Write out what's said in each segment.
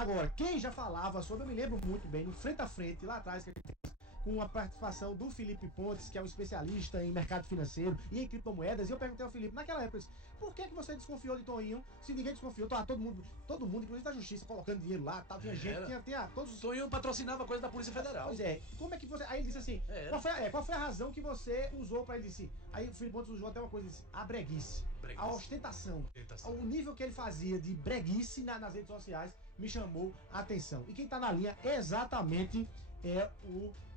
Agora, quem já falava sobre, eu me lembro muito bem, no Frente a Frente, lá atrás, que a gente fez, com a participação do Felipe Pontes, que é um especialista em mercado financeiro e em criptomoedas, e eu perguntei ao Felipe, naquela época, por que você desconfiou de Toinho, se ninguém desconfiou? Tá, todo mundo, inclusive da justiça, colocando dinheiro lá, tá, tinha gente, tinha todos os... Toinho patrocinava coisa da Polícia Federal. Pois é, como é que você... Aí ele disse assim, qual foi a razão que você usou pra ele disse? Aí o Felipe Pontes usou até uma coisa, disse, a breguice. A ostentação. O nível que ele fazia de breguice nas redes sociais me chamou a atenção. E quem tá na linha exatamente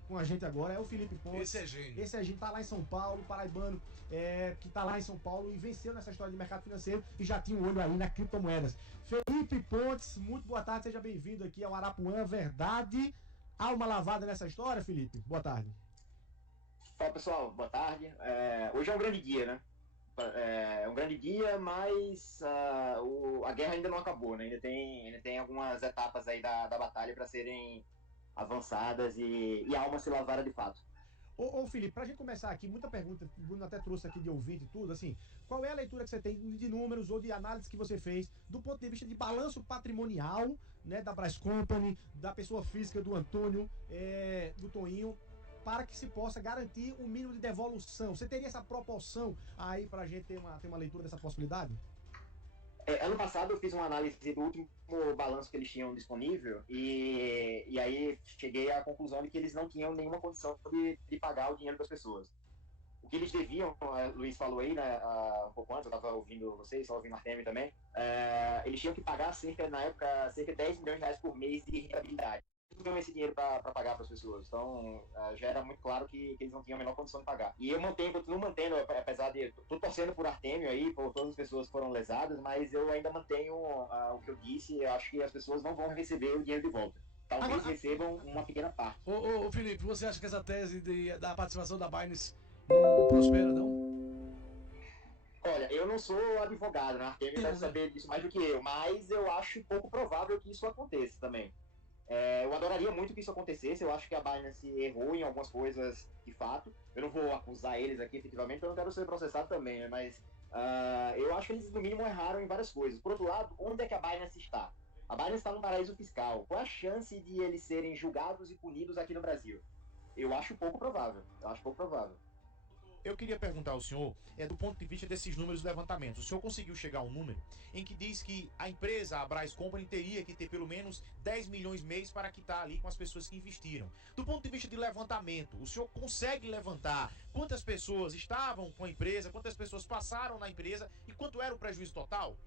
com a gente agora é o Felipe Pontes. Esse é gênio, tá lá em São Paulo, paraibano, que tá lá em São Paulo e venceu nessa história de mercado financeiro e já tinha um olho aí na criptomoedas. Felipe Pontes, muito boa tarde, seja bem-vindo aqui ao Arapuã Verdade. Há uma lavada nessa história, Felipe? Boa tarde. Fala pessoal, boa tarde. Hoje é um grande dia, né? É um grande dia, mas a guerra ainda não acabou, né? Ainda tem algumas etapas aí da batalha para serem avançadas e a alma se lavara de fato. Ô Felipe, pra gente começar aqui, muita pergunta, o Bruno até trouxe aqui de ouvinte e tudo, assim, qual é a leitura que você tem de números ou de análise que você fez do ponto de vista de balanço patrimonial, né, da Brás Company, da pessoa física do Antônio, do Toinho, para que se possa garantir o mínimo de devolução? Você teria essa proporção aí pra gente ter uma leitura dessa possibilidade? Ano passado eu fiz uma análise do último balanço que eles tinham disponível e aí cheguei à conclusão de que eles não tinham nenhuma condição de pagar o dinheiro das pessoas. O que eles deviam, o Luiz falou aí, né, um pouco antes, eu estava ouvindo vocês, estava ouvindo o Artemio também, eles tinham que pagar na época, cerca de 10 milhões de reais por mês de rentabilidade. Eles não tinham esse dinheiro para pagar para as pessoas, então já era muito claro que eles não tinham a menor condição de pagar. E eu continuo mantendo, apesar de... Estou torcendo por Artemio aí, por todas as pessoas que foram lesadas, mas eu ainda mantenho o que eu disse, eu acho que as pessoas não vão receber o dinheiro de volta. Talvez recebam uma pequena parte. Ô Felipe, você acha que essa tese da participação da Binance não prospera, não? Olha, eu não sou advogado, né? Artemio deve saber disso mais do que eu, mas eu acho pouco provável que isso aconteça também. Eu adoraria muito que isso acontecesse, eu acho que a Binance errou em algumas coisas de fato. Eu não vou acusar eles aqui efetivamente, porque eu não quero ser processado também, né? Mas eu acho que eles no mínimo erraram em várias coisas. Por outro lado, onde é que a Binance está? A Binance está num paraíso fiscal. Qual a chance de eles serem julgados e punidos aqui no Brasil? Eu acho pouco provável. Eu queria perguntar ao senhor, do ponto de vista desses números de levantamentos, o senhor conseguiu chegar a um número em que diz que a empresa, a Brás Company, teria que ter pelo menos 10 milhões mês para quitar ali com as pessoas que investiram. Do ponto de vista de levantamento, o senhor consegue levantar quantas pessoas estavam com a empresa, quantas pessoas passaram na empresa e quanto era o prejuízo total?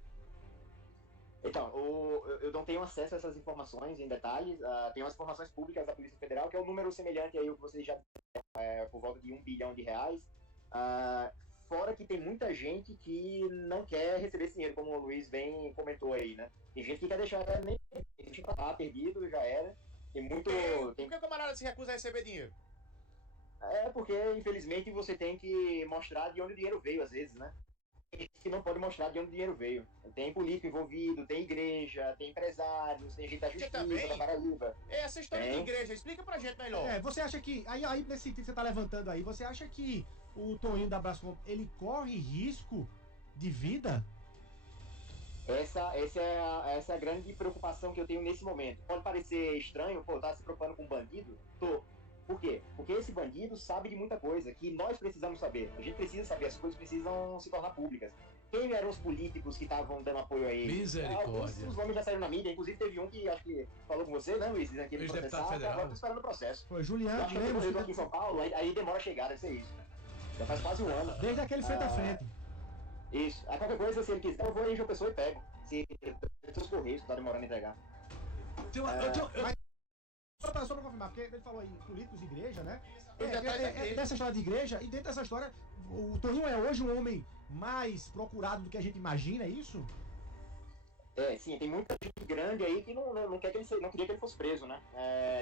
Então, eu não tenho acesso a essas informações em detalhes. Tem umas informações públicas da Polícia Federal, que é um número semelhante aí ao que vocês já por volta de R$1 bilhão. Fora que tem muita gente que não quer receber esse dinheiro, como o Luiz bem comentou aí, né? Tem gente que quer deixar nem perdido, já era. Tem muito... Por que o camarada se recusa a receber dinheiro? Porque, infelizmente, você tem que mostrar de onde o dinheiro veio, às vezes, né? Que não pode mostrar de onde o dinheiro veio. Tem político envolvido, tem igreja, tem empresários, tem gente da justiça, da Paraíba. Essa história de igreja, explica pra gente melhor. Você acha que, aí nesse sentido que você tá levantando aí, você acha que o Toinho da Brás Company, ele corre risco de vida? Essa é a grande preocupação que eu tenho nesse momento. Pode parecer estranho, tá se preocupando com um bandido? Tô. Por quê? Porque esse bandido sabe de muita coisa que nós precisamos saber. A gente precisa saber, as coisas precisam se tornar públicas. Quem eram os políticos que estavam dando apoio a ele? Misericórdia. Os nomes já saíram na mídia, inclusive teve um que acho que falou com você, né, Luiz? Dizendo que ele processava, agora tô esperando o processo. Foi Juliano, eu acho que eu aqui em São Paulo, aí demora a chegar, deve ser isso. Já faz quase um ano. Desde aquele frente a frente. Isso. A qualquer coisa, se ele quiser, eu vou aí em João Pessoa e pego. Se os Correios tá demorando a entregar. Só pra confirmar, porque ele falou aí políticos de igreja, né? Dessa história de igreja, e dentro dessa história, o Toninho é hoje um homem mais procurado do que a gente imagina, é isso? Sim, tem muita gente grande aí que não queria que ele fosse preso, né?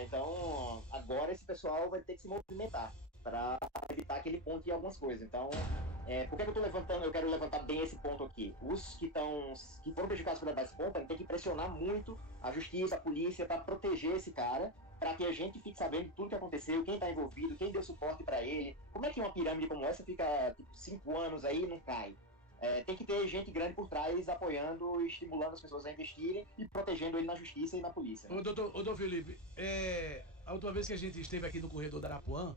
Então, agora esse pessoal vai ter que se movimentar para evitar que ele ponte algumas coisas. Então, por que eu quero levantar bem esse ponto aqui? Os que foram prejudicados pela Brás Company tem que pressionar muito a justiça, a polícia, para proteger esse cara, para que a gente fique sabendo de tudo que aconteceu, quem está envolvido, quem deu suporte para ele. Como é que uma pirâmide como essa fica 5 anos aí e não cai? Tem que ter gente grande por trás apoiando e estimulando as pessoas a investirem e protegendo ele na justiça e na polícia. Né? Ô, doutor Felipe, a última vez que a gente esteve aqui no corredor da Arapuã,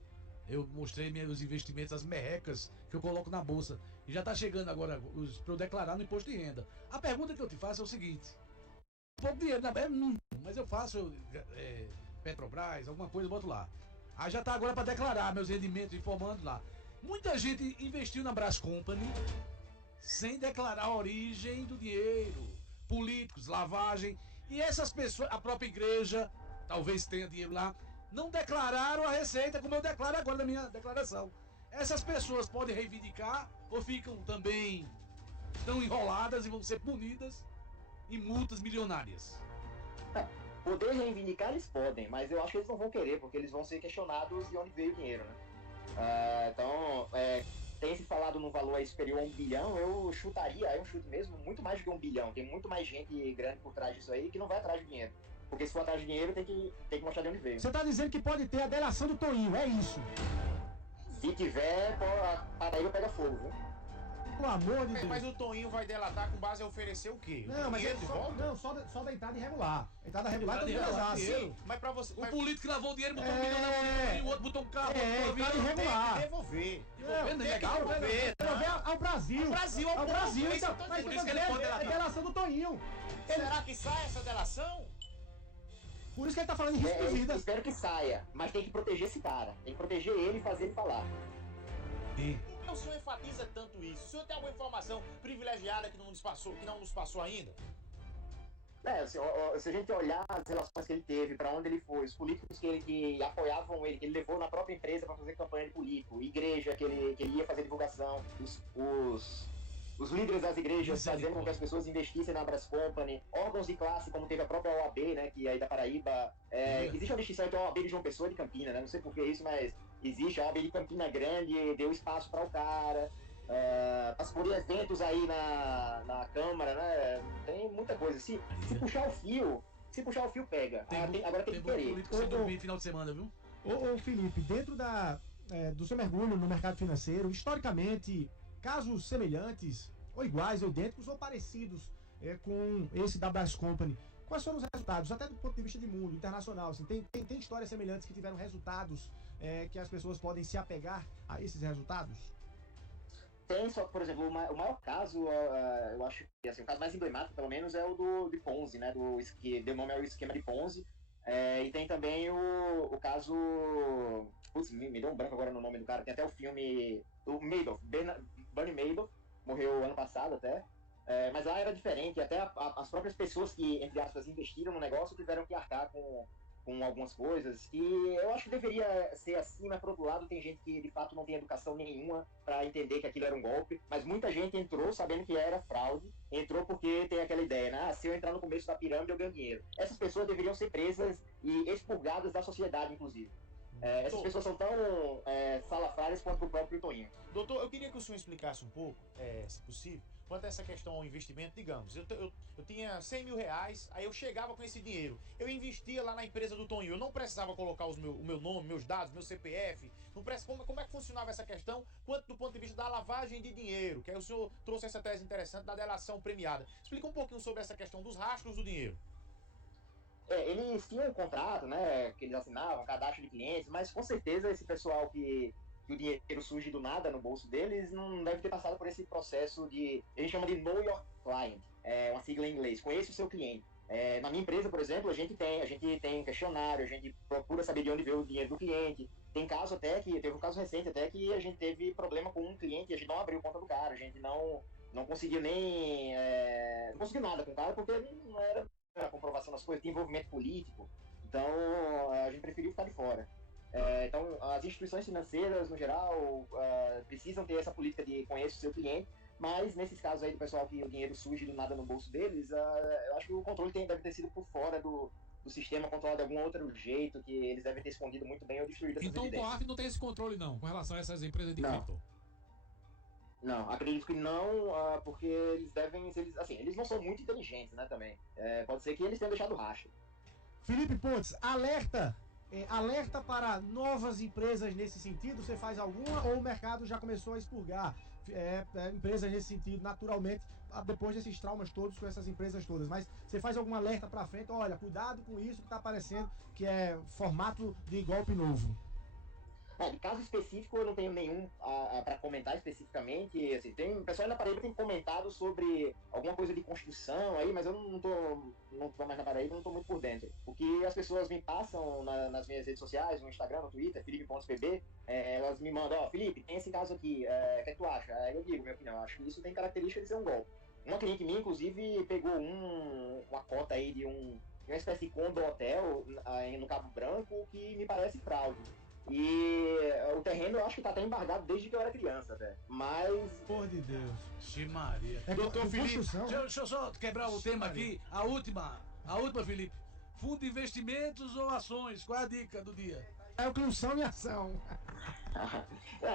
eu mostrei meus investimentos, as merrecas que eu coloco na bolsa. E já está chegando agora para eu declarar no imposto de renda. A pergunta que eu te faço é o seguinte: pouco dinheiro, mas eu faço Petrobras, alguma coisa, eu boto lá. Aí já está agora para declarar meus rendimentos, informando lá. Muita gente investiu na Brás Company sem declarar a origem do dinheiro. Políticos, lavagem. E essas pessoas, a própria igreja, talvez tenha dinheiro lá, não declararam a receita como eu declaro agora na minha declaração. Essas pessoas podem reivindicar ou ficam também tão enroladas e vão ser punidas em multas milionárias? Poder reivindicar eles podem, mas eu acho que eles não vão querer, porque eles vão ser questionados de onde veio o dinheiro, né? Tem se falado num valor aí superior a 1 bilhão, eu chutaria, é um chute mesmo, muito mais do que 1 bilhão. Tem muito mais gente grande por trás disso aí que não vai atrás de dinheiro. Porque se for atrás de dinheiro, tem que mostrar de onde veio. Você tá dizendo que pode ter a delação do Toninho, é isso? Se tiver, a Paraíba pega fogo, viu? Pelo amor de Deus. Mas o Toninho vai delatar com base a oferecer o quê? Não, mas dinheiro de volta? só da entrada irregular. A entrada regular tem que Entrada pesar. irregular, Sim. Mas pra você. O político que lavou o dinheiro, botou É. um milhão na mão do Toninho, o outro botou um carro, É, botou um avião. entrada irregular. Tem que devolver. Devolvendo, é legal? devolver, Devolver ao Brasil. Ao Brasil, ao ao povo, Brasil. é isso Então, que eu tô mas dizendo. Por isso que ele pode é delatar. delação do Toninho. Será que sai essa delação? Por isso que ele tá falando em risco de vida. Espero que saia, mas tem que proteger esse cara. Tem que proteger ele e fazer ele falar. Por que o senhor enfatiza tanto isso? O senhor tem alguma informação privilegiada que não nos passou ainda? Se a gente olhar as relações que ele teve, para onde ele foi, os políticos que apoiavam ele, que ele levou na própria empresa para fazer campanha de político, igreja que ele ia fazer divulgação, os líderes das igrejas fazendo com que as pessoas investissem na Brás Company, órgãos de classe, como teve a própria OAB, né, que é aí da Paraíba. Existe uma distinção entre a OAB de João Pessoa e de Campina, né? Não sei por que isso, mas existe. A OAB de Campina Grande deu espaço para o cara. Participou de eventos aí na Câmara, né? Tem muita coisa. Se puxar o fio, pega. Agora tem que querer. Político sem dormir final de semana, viu? Ô Felipe, dentro do seu mergulho no mercado financeiro, historicamente, casos semelhantes, ou iguais, ou idênticos, ou parecidos com esse da Brás Company, quais foram os resultados, até do ponto de vista de mundo, internacional? Assim, tem histórias semelhantes que tiveram resultados que as pessoas podem se apegar a esses resultados? Tem, só que, por exemplo, o maior caso, eu acho que assim, o caso mais emblemático, pelo menos, é o de Ponzi, né? Que deu nome ao esquema de Ponzi. E tem também o caso. Putz, me deu um branco agora no nome do cara. Tem até o filme. O Madoff, Bernie Madoff, morreu ano passado até. Mas lá era diferente. Até as próprias pessoas que, entre aspas, investiram no negócio tiveram que arcar com algumas coisas. E eu acho que deveria ser assim, mas por outro lado, tem gente que de fato não tem educação nenhuma para entender que aquilo era um golpe. Mas muita gente entrou sabendo que era fraude. Entrou porque tem aquela ideia, né? Se eu entrar no começo da pirâmide, eu ganho dinheiro. Essas pessoas deveriam ser presas e expurgadas da sociedade, inclusive. Essas pessoas são tão salafrárias quanto o próprio Toninho. Doutor, eu queria que o senhor explicasse um pouco, se possível, quanto a essa questão ao investimento. Digamos, eu tinha 100 mil reais, aí eu chegava com esse dinheiro, eu investia lá na empresa do Toninho, eu não precisava colocar o meu nome, meus dados, meu CPF, como é que funcionava essa questão, quanto do ponto de vista da lavagem de dinheiro, que aí o senhor trouxe essa tese interessante da delação premiada. Explica um pouquinho sobre essa questão dos rastros do dinheiro. Eles tinham um contrato, né, que eles assinavam, cadastro de clientes, mas com certeza esse pessoal que o dinheiro surge do nada no bolso deles não deve ter passado por esse processo de, a gente chama de Know Your Client, uma sigla em inglês, conheça o seu cliente. Na minha empresa, por exemplo, a gente tem um questionário, a gente procura saber de onde veio o dinheiro do cliente. Tem caso até que, teve um caso recente até que a gente teve problema com um cliente e a gente não abriu conta do cara, a gente não conseguiu nem, não conseguiu nada com o cara porque não era a comprovação das coisas, tinha envolvimento político, então a gente preferiu ficar de fora. Então as instituições financeiras, no geral, precisam ter essa política de conhecer o seu cliente, mas nesses casos aí do pessoal que o dinheiro surge do nada no bolso deles, eu acho que o controle deve ter sido por fora do sistema, controlado de algum outro jeito, que eles devem ter escondido muito bem ou destruído essas evidências. Então o COAF não tem esse controle não, com relação a essas empresas de cripto? Não, acredito que não, porque eles não são muito inteligentes, né, também. Pode ser que eles tenham deixado rastro. Felipe Pontes, alerta para novas empresas nesse sentido? Você faz alguma ou o mercado já começou a expurgar? empresas nesse sentido, naturalmente, depois desses traumas todos com essas empresas todas. Mas você faz algum alerta pra frente, olha, cuidado com isso que tá aparecendo, que é formato de golpe novo. De caso específico, eu não tenho nenhum para comentar especificamente. Assim, o pessoal na Paraíba tem comentado sobre alguma coisa de construção aí, mas eu não tô mais na Paraíba, não tô muito por dentro. O que as pessoas me passam nas minhas redes sociais, no Instagram, no Twitter, Felipe.pb, elas me mandam, ó, Felipe, tem esse caso aqui, o que tu acha? Aí eu digo, minha opinião, acho que isso tem característica de ser um golpe. Uma cliente minha, inclusive, pegou uma cota aí de uma espécie de condo hotel no Cabo Branco que me parece fraude. E o terreno eu acho que tá até embargado desde que eu era criança, velho. Mas. Por de Deus. Ximaria. Doutor Felipe, Deixa eu só quebrar o tema aqui. A última, Felipe. Fundo de investimentos ou ações? Qual é a dica do dia? É o Clusão em ação.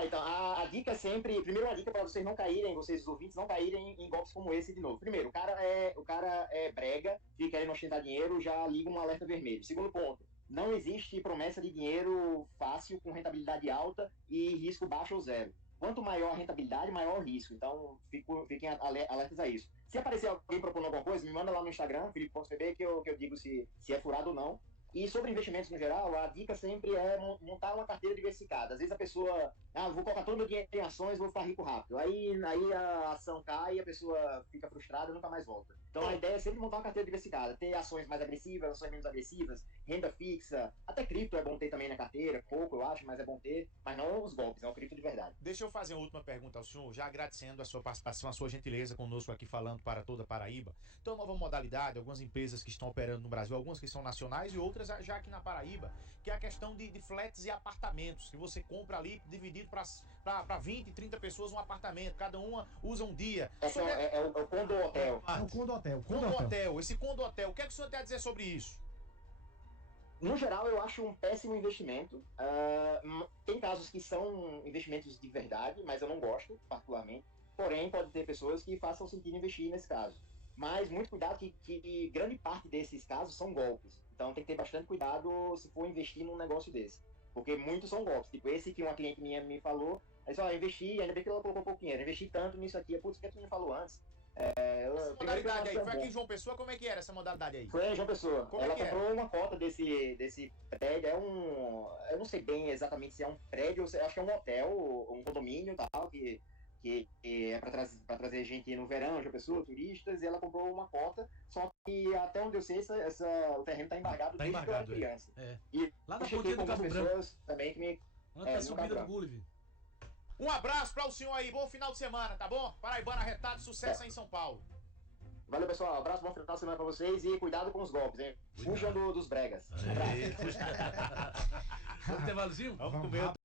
Então, a dica é sempre. Primeiro, uma dica para vocês não caírem, vocês os ouvintes, não caírem em golpes como esse de novo. Primeiro, o cara é brega, fica querendo ostentar dinheiro, já liga um alerta vermelho. Segundo ponto. Não existe promessa de dinheiro fácil, com rentabilidade alta e risco baixo ou zero. Quanto maior a rentabilidade, maior o risco. Então, fiquem alertas a isso. Se aparecer alguém propondo alguma coisa, me manda lá no Instagram, Felipe.pb, que eu digo se é furado ou não. E sobre investimentos no geral, a dica sempre é montar uma carteira diversificada. Às vezes a pessoa, vou colocar todo o meu dinheiro em ações, vou ficar rico rápido. Aí a ação cai, a pessoa fica frustrada e nunca mais volta. Então a ideia é sempre montar uma carteira diversificada. Ter ações mais agressivas, ações menos agressivas, renda fixa. Até cripto é bom ter também na carteira, pouco eu acho, mas é bom ter. Mas não os golpes, é o cripto de verdade. deixa eu fazer uma última pergunta ao senhor, já agradecendo a sua participação, a sua gentileza conosco aqui falando para toda a Paraíba. Então, nova modalidade, algumas empresas que estão operando no Brasil, algumas que são nacionais e outras já aqui na Paraíba, que é a questão de flats e apartamentos, que você compra ali dividido para 20, 30 pessoas um apartamento, cada uma usa um dia. É o condo hotel. É o condo hotel. Condo hotel, esse condo hotel, o que é que o senhor tem a dizer sobre isso? No geral, eu acho um péssimo investimento. Tem casos que são investimentos de verdade, mas eu não gosto, particularmente. Porém, pode ter pessoas que façam sentido investir nesse caso. Mas muito cuidado que grande parte desses casos são golpes. Então tem que ter bastante cuidado se for investir num negócio desse. Porque muitos são golpes. Tipo esse que uma cliente minha me falou. Aí só, investi, ainda bem que ela colocou pouco dinheiro. Investi tanto nisso aqui. Putz, o que tu me falou antes? Essa modalidade aí, foi aqui em João Pessoa? Como é que era essa modalidade aí? Foi em João Pessoa. Como ela é que comprou uma cota desse prédio. Eu não sei bem exatamente se é um prédio, eu acho que é um hotel, um condomínio e tal, que é para trazer gente no verão, João Pessoa, turistas, e ela comprou uma cota, só que até onde eu sei, o terreno está embargado desde que eu era criança. E lá na cheguei pontinha com do Cabo pessoas Branco. também que me... Antes da subida do Boulevard. Um abraço para o senhor aí, bom final de semana, tá bom? Paraibana arretado, sucesso aí em São Paulo. Valeu, pessoal. Abraço, bom final de semana pra vocês e cuidado com os golpes, hein? Fujam dos bregas. Um abraço. Vamos ter valozinho? Vamos comer.